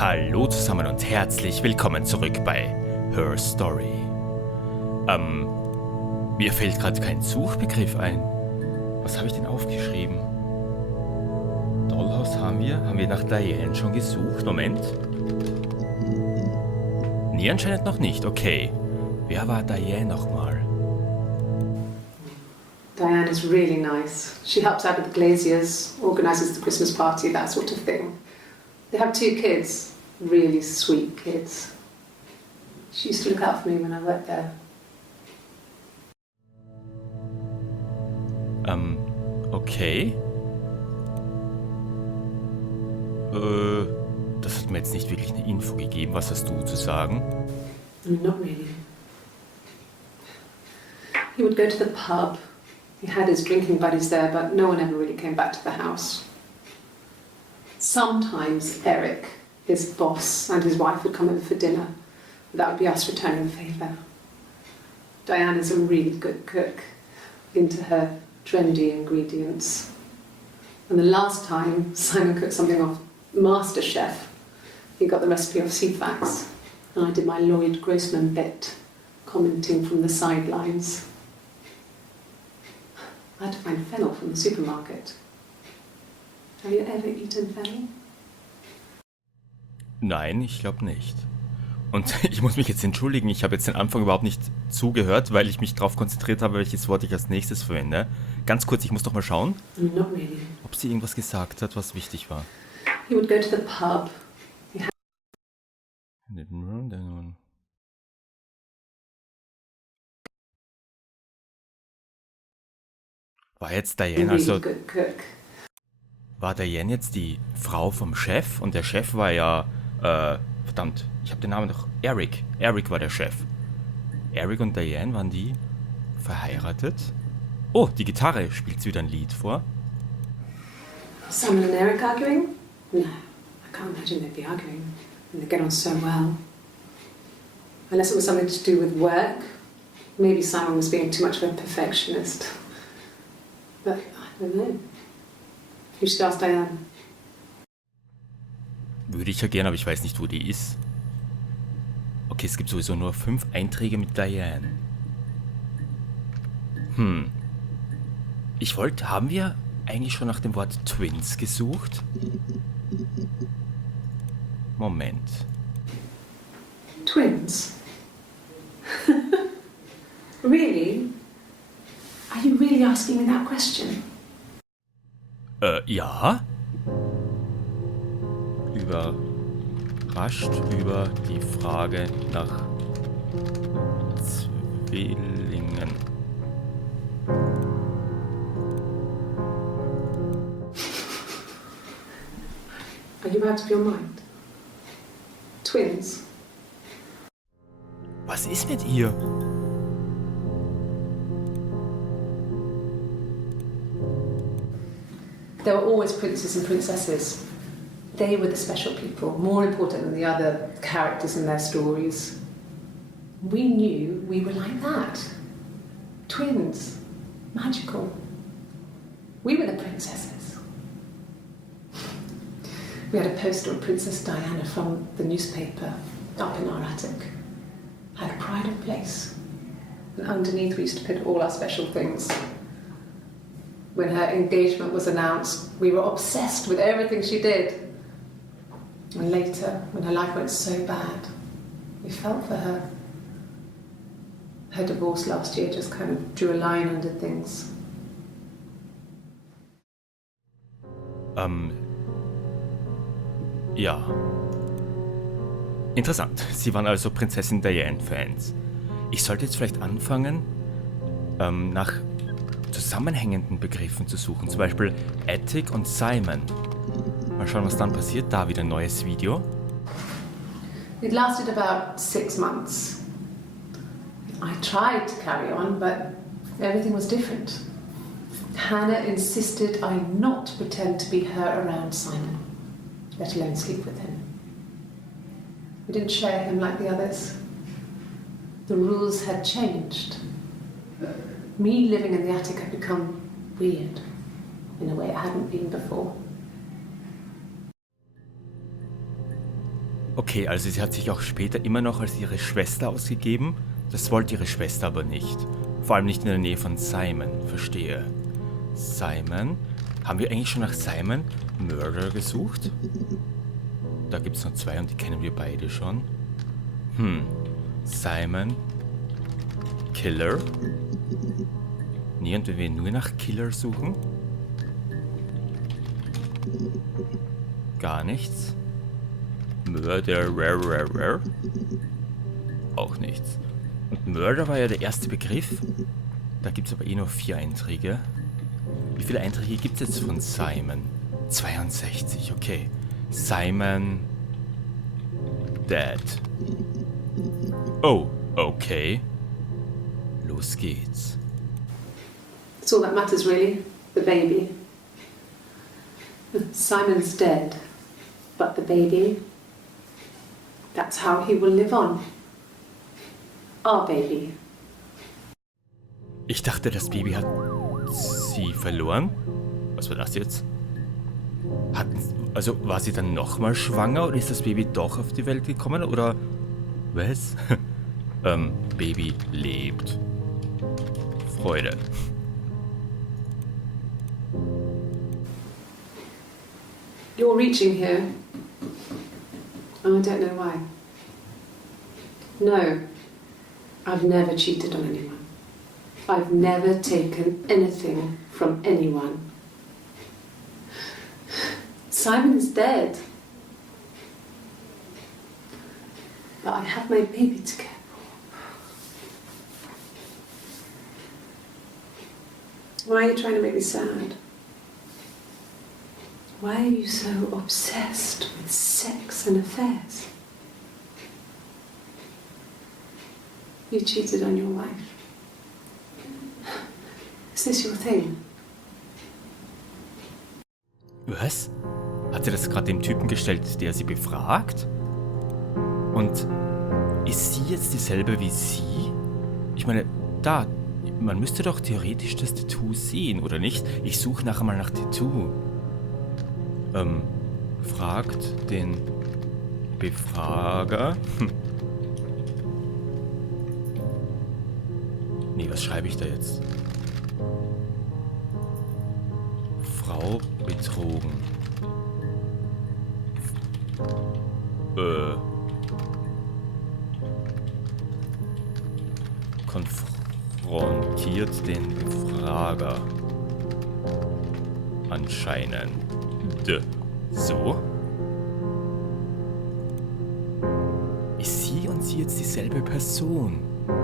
Hallo zusammen und herzlich willkommen zurück bei Her Story. Mir fällt gerade kein Suchbegriff ein. Was habe ich denn aufgeschrieben? Dollhaus haben wir. Haben wir nach Diane schon gesucht? Moment. Nee, anscheinend noch nicht. Okay. Wer war Diane nochmal? Diane is really nice. She helps out with the glaziers, organises the Christmas party, that sort of thing. They have 2 kids, really sweet kids. She used to look out for me when I worked there. Okay. Das hat mir jetzt nicht wirklich eine Info gegeben. Was hast du zu sagen? Not really. He would go to the pub. He had his drinking buddies there, but no one ever really came back to the house. Sometimes Eric, his boss, and his wife would come over for dinner. But that would be us returning the favour. Diane is a really good cook, into her trendy ingredients. And the last time Simon cooked something off MasterChef, he got the recipe off CFAX, and I did my Lloyd Grossman bit, commenting from the sidelines. I had to find fennel from the supermarket. Have you ever eaten fennel? Nein, ich glaube nicht. Und ich muss mich jetzt entschuldigen, ich habe jetzt den Anfang überhaupt nicht zugehört, weil ich mich darauf konzentriert habe, welches Wort ich als nächstes verwende. Ganz kurz, ich muss doch mal schauen, Not really. ob sie irgendwas gesagt hat, was wichtig war. He would go to the pub. War jetzt A Diane, really also good cook. war Diane jetzt die Frau vom Chef? Und der Chef war ja, verdammt, ich habe den Namen doch, Eric. Eric war der Chef. Eric und Diane, waren die verheiratet? Oh, die Gitarre, spielt sie wieder ein Lied vor? Simon and Eric arguing? No, I can't imagine they'd be arguing. And they get on so well. Unless it was something to do with work. Maybe Simon was being too much of a perfectionist. But I don't know. You should ask Diane. Würde ich ja gerne, aber ich weiß nicht, wo die ist. Okay, es gibt sowieso nur 5 Einträge mit Diane. Haben wir eigentlich schon nach dem Wort Twins gesucht? Moment. Twins? Really? Are you really asking me that question? Ja? Überrascht über die Frage nach Zwillingen. Are you out of your mind? Twins? Was ist mit ihr? There were always princes and princesses. They were the special people, more important than the other characters in their stories. We knew we were like that. Twins. Magical. We were the princesses. We had a poster of Princess Diana from the newspaper up in our attic. Had a pride of place. And underneath we used to put all our special things. When her engagement was announced, we were obsessed with everything she did. And later, when her life went so bad, we felt for her. Her divorce last year just kind of drew a line under things. Ja. Interessant. Sie waren also Prinzessin Diane-Fans. Ich sollte jetzt vielleicht anfangen, nach zusammenhängenden Begriffen zu suchen. Zum Beispiel Attic und Simon. Mal schauen, was dann passiert. Da wieder ein neues Video. It lasted about 6 months. I tried to carry on, but everything was different. Hannah insisted I not pretend to be her around Simon, let alone sleep with him. We didn't share him like the others. The rules had changed. Me living in the attic had become weird in a way it hadn't been before. Okay, also sie hat sich auch später immer noch als ihre Schwester ausgegeben. Das wollte ihre Schwester aber nicht. Vor allem nicht in der Nähe von Simon. Verstehe. Simon. Haben wir eigentlich schon nach Simon Murder gesucht? Da gibt es noch 2 und die kennen wir beide schon. Simon. Killer. Nee, und wenn wir nur nach Killer suchen? Gar nichts. Murderer. Auch nichts. Und Murder war ja der erste Begriff. Da gibt es aber eh nur 4 Einträge. Wie viele Einträge gibt es jetzt von Simon? 62, okay. Simon. Dead. Oh, okay. Los geht's. That's all that matters, really. The baby. Simon's dead. But the baby, that's how he will live on. Our baby. Ich dachte, das Baby hat sie verloren. Was war das jetzt? Also war sie dann nochmal schwanger oder ist das Baby doch auf die Welt gekommen? Oder was? Baby lebt. Freude. You're reaching here. I don't know why. No, I've never cheated on anyone. I've never taken anything from anyone. Simon is dead. But I have my baby to care for. Why are you trying to make me sad? Why are you so obsessed with sex and affairs? You cheated on your wife. Is this your thing? Was? Hat sie das gerade dem Typen gestellt, der sie befragt? Und ist sie jetzt dieselbe wie sie? Ich meine, man müsste doch theoretisch das Tattoo sehen, oder nicht? Ich suche nachher mal nach Tattoo. Fragt den Befrager. Nee, was schreibe ich da jetzt? Frau betrogen. Konfrontiert den Befrager. Anscheinend. So? Ist sie und sie jetzt dieselbe Person?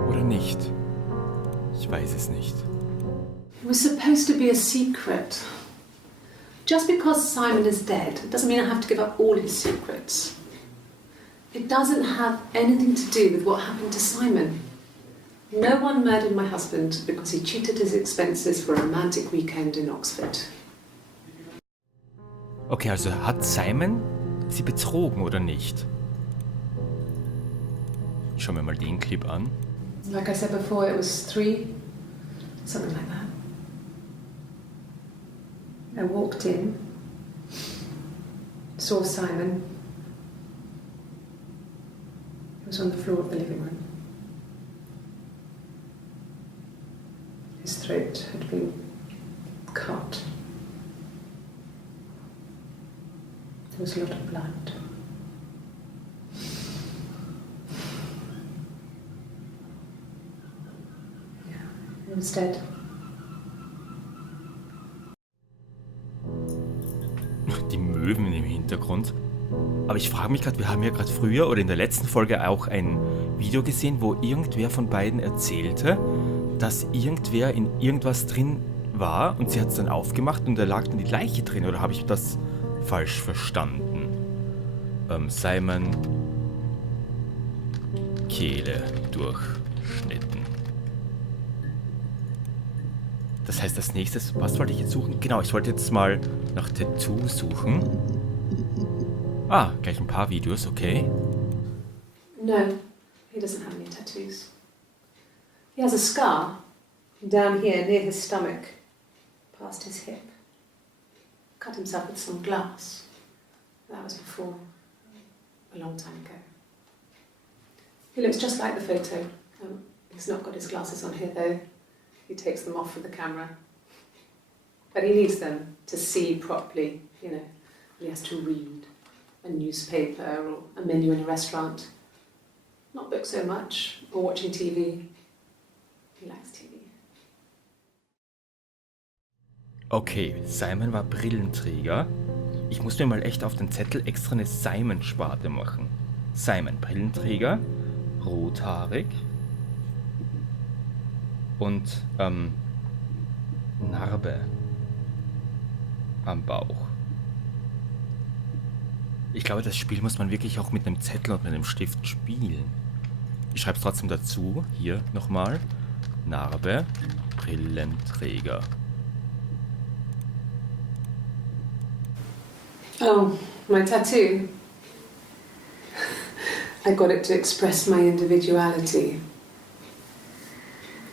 Oder nicht? Ich weiß es nicht. It was supposed to be a secret. Just because Simon is dead doesn't mean I have to give up all his secrets. It doesn't have anything to do with what happened to Simon. No one murdered my husband because he cheated his expenses for a romantic weekend in Oxford. Okay, also hat Simon sie betrogen oder nicht? Schauen wir mal den Clip an. Like I said before, it was 3, something like that. I walked in, saw Simon. He was on the floor of the living room. His throat had been cut. There was a lot of blood. Yeah, he was dead. Die Möwen im Hintergrund. Aber ich frage mich gerade, wir haben ja gerade früher oder in der letzten Folge auch ein Video gesehen, wo irgendwer von beiden erzählte, dass irgendwer in irgendwas drin war und sie hat es dann aufgemacht und da lag dann die Leiche drin. Oder habe ich das falsch verstanden? Simon Kehle durchschnitten. Das heißt, als nächstes, was wollte ich jetzt suchen? Genau, ich wollte jetzt mal nach Tattoo suchen. Ah, gleich ein paar Videos, okay. No, he doesn't have any tattoos. He has a scar down here near his stomach, past his hip. Cut himself with some glass. That was before. a long time ago. He looks just like the photo. He's not got his glasses on here though. He takes them off with the camera. But he needs them to see properly, you know. He has to read a newspaper or a menu in a restaurant. Not books so much, or watching TV. He likes TV. Okay, Simon war Brillenträger. Ich muss mir mal echt auf den Zettel extra eine Simon-Sparte machen. Simon, Brillenträger, rothaarig und Narbe am Bauch. Ich glaube, das Spiel muss man wirklich auch mit einem Zettel und mit einem Stift spielen. Ich schreibe es trotzdem dazu. Hier nochmal. Narbe, Brillenträger. Oh, my tattoo. I got it to express my individuality.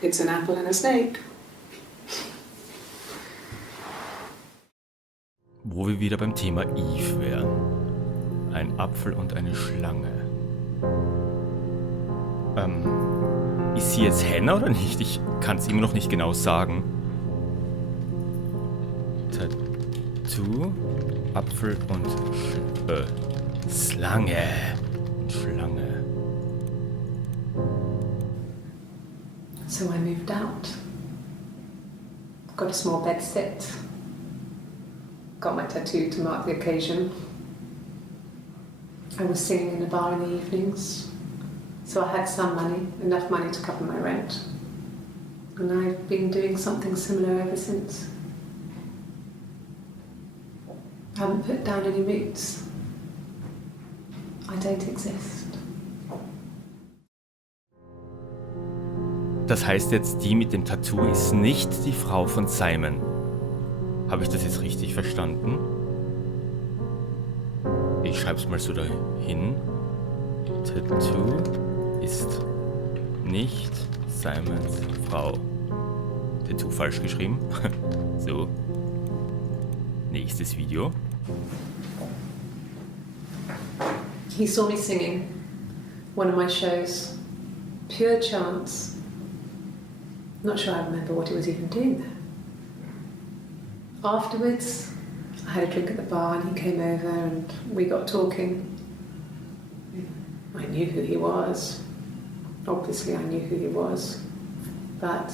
It's an apple and a snake. Wo wir wieder beim Thema Eve wären. Ein Apfel und eine Schlange. Ist sie jetzt Hannah oder nicht? Ich kann es immer noch nicht genau sagen. Tattoo, Apfel und Schlange. Schlange. So I moved out. Got a small bed sit. Got my tattoo to mark the occasion. I was singing in a bar in the evenings, so I had some money, enough money to cover my rent. And I've been doing something similar ever since. I haven't put down any roots. I don't exist. Das heißt jetzt, die mit dem Tattoo ist nicht die Frau von Simon. Habe ich das jetzt richtig verstanden? Ich schreibe es mal so dahin. Tattoo ist nicht Simons Frau. Tattoo falsch geschrieben. So. Nächstes Video. He saw me singing one of my shows. Pure chance. Not sure I remember what he was even doing there. Afterwards, I had a drink at the bar and he came over and we got talking. I knew who he was. Obviously I knew who he was. But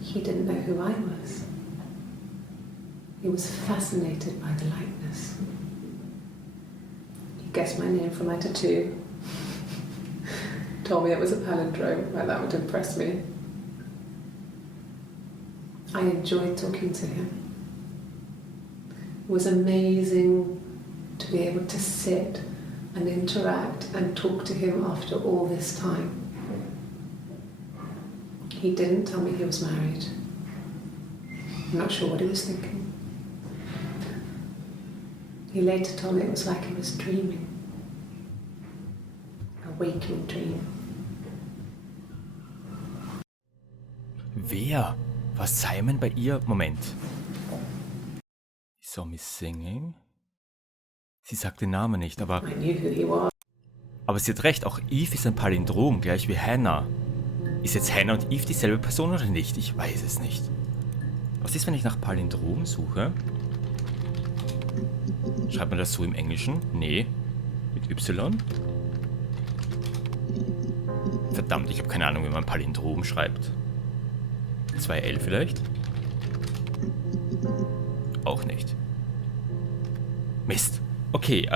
he didn't know who I was. He was fascinated by the likeness. He guessed my name from my tattoo. Told me it was a palindrome, like that would impress me. I enjoyed talking to him. It was amazing to be able to sit and interact and talk to him after all this time. He didn't tell me he was married. I'm not sure what he was thinking. He later told me it was like he was dreaming. A waking dream. Wer? War Simon bei ihr? Moment. He saw me singing. Sie sagt den Namen nicht, aber... I knew who he was. Aber sie hat recht, auch Eve ist ein Palindrom, gleich wie Hannah. Ist jetzt Hannah und Eve dieselbe Person oder nicht? Ich weiß es nicht. Was ist, wenn ich nach Palindrom suche? Schreibt man das so im Englischen? Nee. Mit Y? Verdammt, ich habe keine Ahnung, wie man Palindrom schreibt. 2L vielleicht? Auch nicht. Mist. Okay,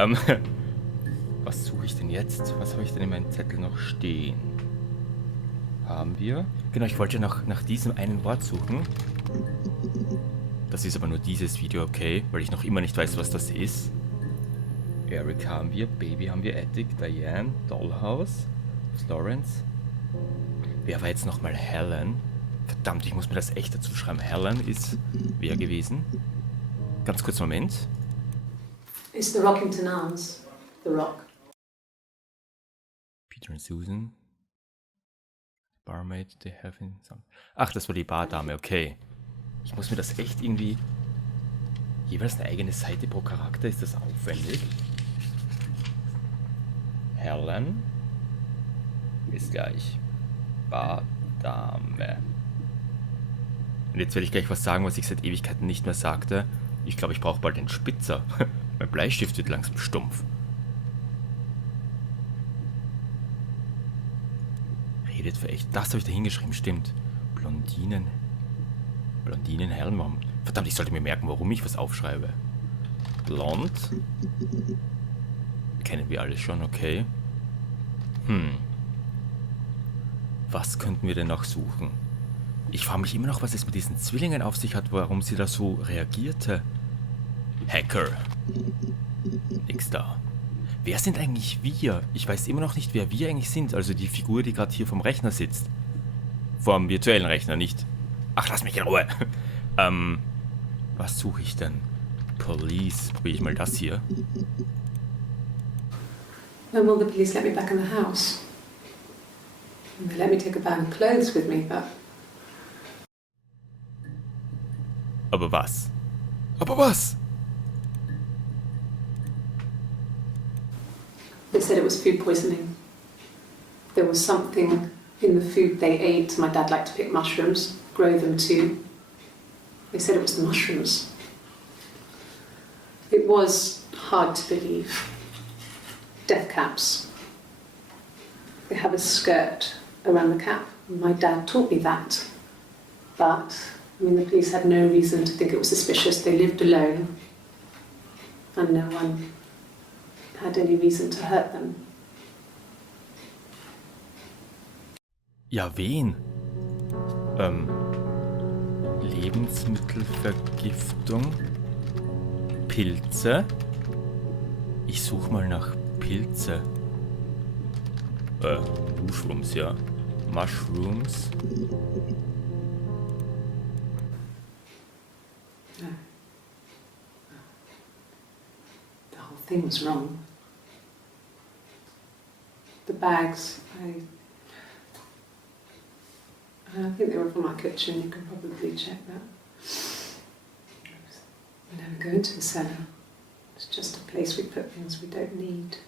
was suche ich denn jetzt? Was habe ich denn in meinem Zettel noch stehen? Haben wir? Genau, ich wollte nach diesem einen Wort suchen. Das ist aber nur dieses Video, okay? Weil ich noch immer nicht weiß, was das ist. Eric haben wir, Baby haben wir, Attic, Diane, Dollhouse, Florence. Wer war jetzt nochmal Helen? Verdammt, ich muss mir das echt dazu schreiben. Helen ist wer gewesen? Ganz kurz, Moment. It's the Rockington Arms. The Rock. Peter und Susan. Barmaid, they have in some... Ach, das war die Bardame, okay. Ich muss mir das echt irgendwie... Jeweils eine eigene Seite pro Charakter, ist das aufwendig? Helen ist gleich Badame. Und jetzt werde ich gleich was sagen, was ich seit Ewigkeiten nicht mehr sagte. Ich glaube, ich brauche bald einen Spitzer. Mein Bleistift wird langsam stumpf. Redet für echt. Das habe ich da hingeschrieben, stimmt. Blondinen, Helen, warum? Verdammt, ich sollte mir merken, warum ich was aufschreibe. Blond. Kennen wir alle schon, okay. Was könnten wir denn noch suchen? Ich frage mich immer noch, was es mit diesen Zwillingen auf sich hat, warum sie da so reagierte. Hacker. Nix da. Wer sind eigentlich wir? Ich weiß immer noch nicht, wer wir eigentlich sind. Also die Figur, die gerade hier vom Rechner sitzt. Vom virtuellen Rechner, nicht. Ach, lass mich in Ruhe. Was suche ich denn? Police. Probiere ich mal das hier. When will the police let me back in the house? And they let me take a bag of clothes with me, but Aber was? Aber was? they said it was food poisoning. There was something in the food they ate. My dad liked to pick mushrooms, grow them too. They said it was the mushrooms. It was hard to believe. Death caps. They have a skirt around the cap. My dad taught me that. But, I mean, the police had no reason to think it was suspicious. They lived alone. And no one had any reason to hurt them. Ja, wen? Lebensmittelvergiftung? Pilze? Ich suche mal nach Pilze. Mushrooms, ja. Mushrooms. No. The whole thing was wrong. The bags, I think they were from our kitchen. You can probably check that. We never go into the cellar. It's just a place we put things we don't need.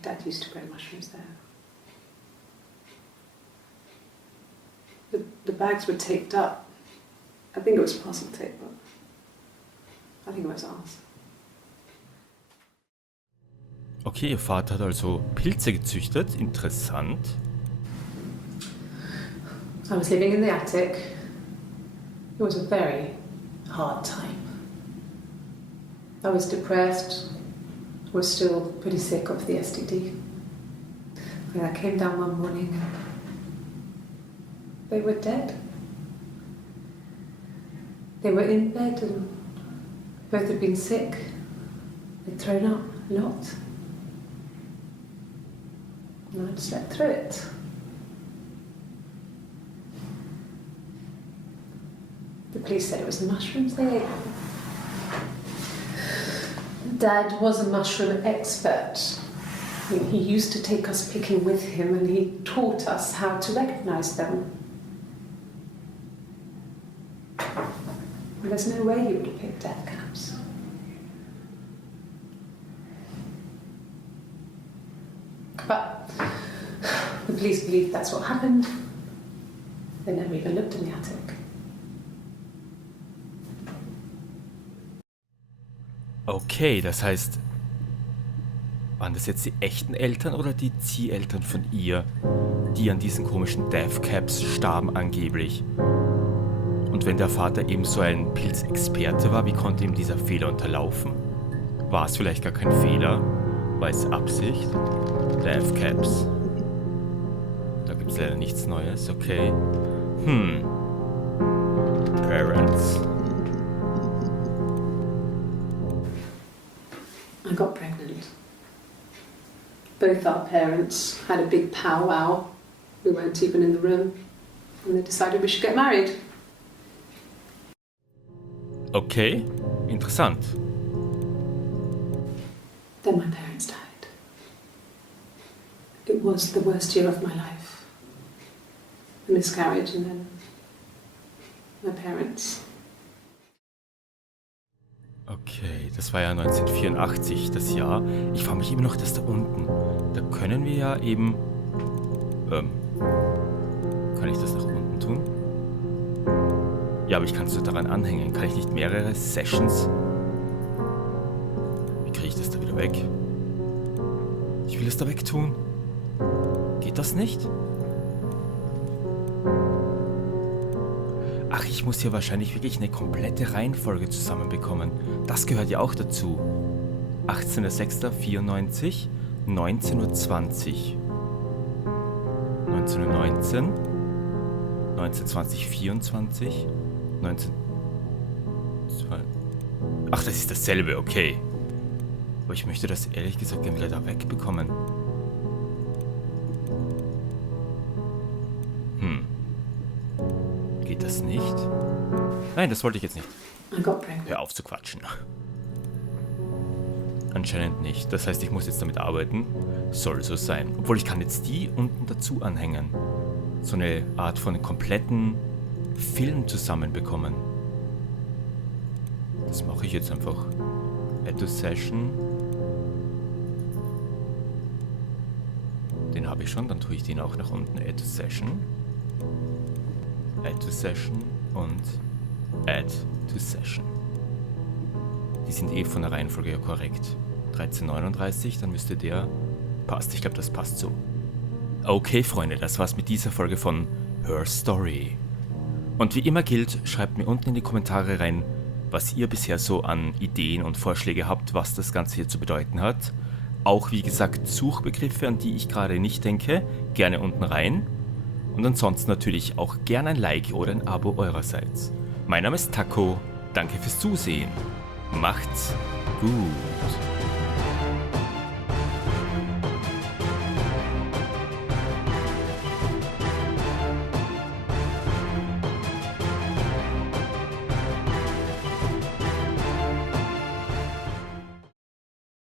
Dad used to grow mushrooms there. The bags were taped up. I think it was parcel tape, but I think it was ours. Okay, ihr Vater hat also Pilze gezüchtet. Interessant. I was living in the attic. It was a very hard time. I was depressed, was still pretty sick of the STD. And I came down one morning and they were dead. They were in bed and both had been sick. They'd thrown up a lot. And I'd slept through it. The police said it was the mushrooms they ate. Dad was a mushroom expert. I mean, he used to take us picking with him and he taught us how to recognise them. And there's no way he would have picked death caps. But the police believe that's what happened. They never even looked in the attic. Okay, das heißt, waren das jetzt die echten Eltern oder die Zieheltern von ihr, die an diesen komischen Death Caps starben angeblich? Und wenn der Vater eben so ein Pilzexperte war, wie konnte ihm dieser Fehler unterlaufen? War es vielleicht gar kein Fehler? War es Absicht? Death Caps. Da gibt es leider nichts Neues, okay. Parents. I got pregnant. Both our parents had a big powwow. We weren't even in the room. And they decided we should get married. Okay, interessant. Then my parents died. It was the worst year of my life. A miscarriage and then my parents. Okay, das war ja 1984, das Jahr. Ich frage mich immer noch, dass da unten, da können wir ja eben... kann ich das nach unten tun? Ja, aber ich kann es so daran anhängen. Kann ich nicht mehrere Sessions... Wie kriege ich das da wieder weg? Ich will es da weg tun. Geht das nicht? Ach, ich muss hier wahrscheinlich wirklich eine komplette Reihenfolge zusammenbekommen. Das gehört ja auch dazu. 18.06.94, 19.20 Uhr, 19.19 Uhr, 19.20 24, 19... Ach, das ist dasselbe, okay. Aber ich möchte das ehrlich gesagt gerne wieder da wegbekommen. Geht das nicht? Nein, das wollte ich jetzt nicht. Hör auf zu quatschen. Anscheinend nicht. Das heißt, ich muss jetzt damit arbeiten. Soll so sein. Obwohl, ich kann jetzt die unten dazu anhängen. So eine Art von kompletten Film zusammenbekommen. Das mache ich jetzt einfach. Add to Session. Den habe ich schon, dann tue ich den auch nach unten. Add to Session. Add to Session und Add to Session. Die sind eh von der Reihenfolge ja korrekt. 1339, dann müsste der... Passt, ich glaube, das passt so. Okay, Freunde, das war's mit dieser Folge von Her Story. Und wie immer gilt, schreibt mir unten in die Kommentare rein, was ihr bisher so an Ideen und Vorschläge habt, was das Ganze hier zu bedeuten hat. Auch, wie gesagt, Suchbegriffe, an die ich gerade nicht denke, gerne unten rein. Und ansonsten natürlich auch gerne ein Like oder ein Abo eurerseits. Mein Name ist Tako, danke fürs Zusehen. Macht's gut.